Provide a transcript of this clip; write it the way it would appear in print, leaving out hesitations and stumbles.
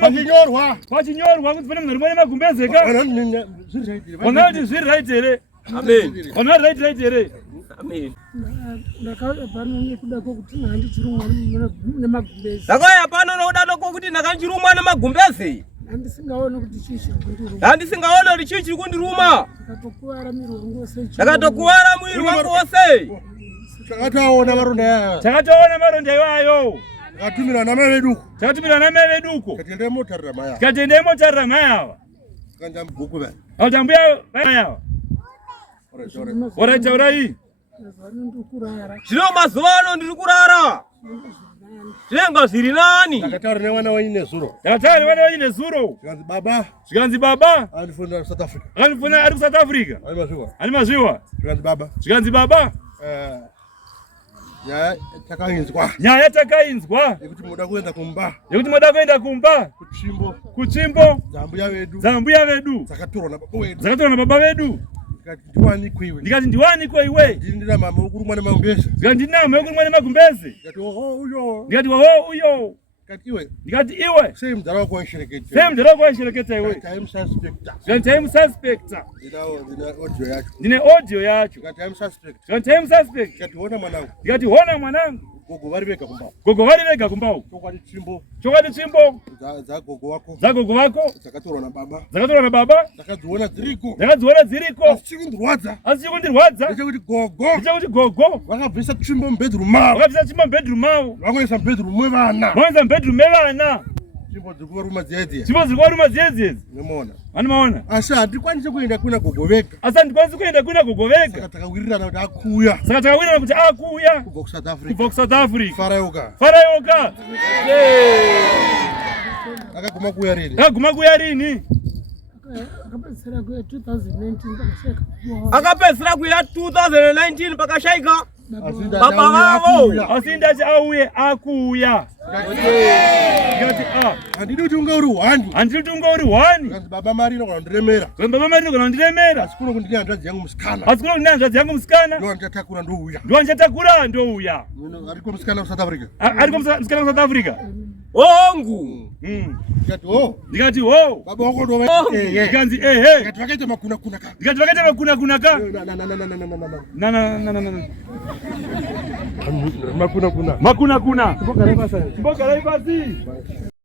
Pachinyorwa. Pachinyorwa kuti pane munhu rimwe magumbeze ka. Wanati zviri right here. Amen. Wanati right here. Amen. Ndakapano kuda kokuti handichirumwa nemagumbeze. Ndakaya pano nokuda kokuti ndakanchirumwa nemagumbeze. Handisingaona kuti chii chiri kundiruma. Handisingaona kuti chii chiri kundiruma. Ndakatokuwara mwiri wangu wose. Ndakatokuwara mwiri wangu wose. Takataona maronda yayo. Takataona maronda iwayo. Takatumira namai vedu. Takatumira namai veduko. Katende motarira maya. Katende motarira maya. Kanja mbuku ba. Atambuya maya. Ora chaurai. Zvino mazuva ano ndiri kurara. Zvenga zviri nani. Takataura nevana vaine zuro. Takataura nevana vaine zuro. Zvikanzi baba. Zvikanzi baba. Andifonera South Africa. Andifonera ari kuSouth Africa. Ani mazviwa. Zvikanzi baba. Nyaya takainzwa. Nyaya takainzwa. Yekuti muda kuenda kumba. Yekuti muda kuenda kumba. Kuchimbo. Kuchimbo. Zambuya vedu. Zambuya vedu. Zakatorwa nababa vedu. Zakatorwa nababa vedu. Ndiwaniko iwe. Ndikati ndiwaniko iwe. Ndina mama ukurumwa nemagumbeze. Ndikati ndina mama ukurumwa nemagumbeze. Ndikati oho uyo. Ndikati oho uyo. Ndikati iwe. Sei mudhara wako waishereketa. Sei mudhara wako waishereketa iwe. Time suspector. Time suspector. Ndine audio yacho. Time suspector. Time suspector. Ndikati hona mwanangu. Ndikati hona mwanangu. Gogo vari vega kumbao. Gogo vari vega kumbao. Chokwadi tsvimbo. Chokwadi tsvimbo. Za gogo wako. Za gogo wako. Dzakatorwa nababa. Dzakatorwa nababa. Ndakadziona dziriko. Ndakadziona dziriko. Asichikundirwadza. Asichikundirwadza. Ndechekuti gogo. Ndechekuti gogo. Vakabvisa tsvimbo mubedroom mavo. Vakabvisa tsvimbo mubedroom mavo. Vakoisa mubedroom mevana. Vakoisa mubedroom mevana. Tsvimbo dziri kuvaruma dziedzi. Tsvimbo dziri kuvaruma dziedzi. Unomaona. Anomaona. Asi handikwanisi kuenda kuna gogo vega. Asi handikwanisi kuenda kuna gogo vega. Saka takawirirana kuti akuuya. Saka takawirirana kuti akuuya. Kubva kuSouth Africa. Kubva kuSouth Africa. Farayoka. Farayoka. Akaguma kuuya rini? Akaguma kuuya rini? Akapedzisira kuya 2019 pakashayika. Akapedzisira kuya 2019 pakashayika. Baba vavo. Asindati auye akuuya. Ndikati handidi kuti unge uri hwani. Handidi kuti unge uri hwani. Ndikati baba marino kana kundiremera. Baba marino kana kundiremera. Asi kuno kundine hanzvadzi yangu musikana. Asi kuno kundine hanzvadzi yangu musikana. Ndo ndichatakura ndouya. Ndo ndichatakura ndouya. Ariko musikana kuSouth Africa. Ariko musikana kuSouth Africa. Hongu. Ndikati ho. Ndikati ho. Baba wako ndo ndikanzi ehe. Ndikati vakaita makuna kuna ka. Ndikati vakaita makuna kuna ka. Makuna kuna. Makuna kuna. Mbogara ipasi.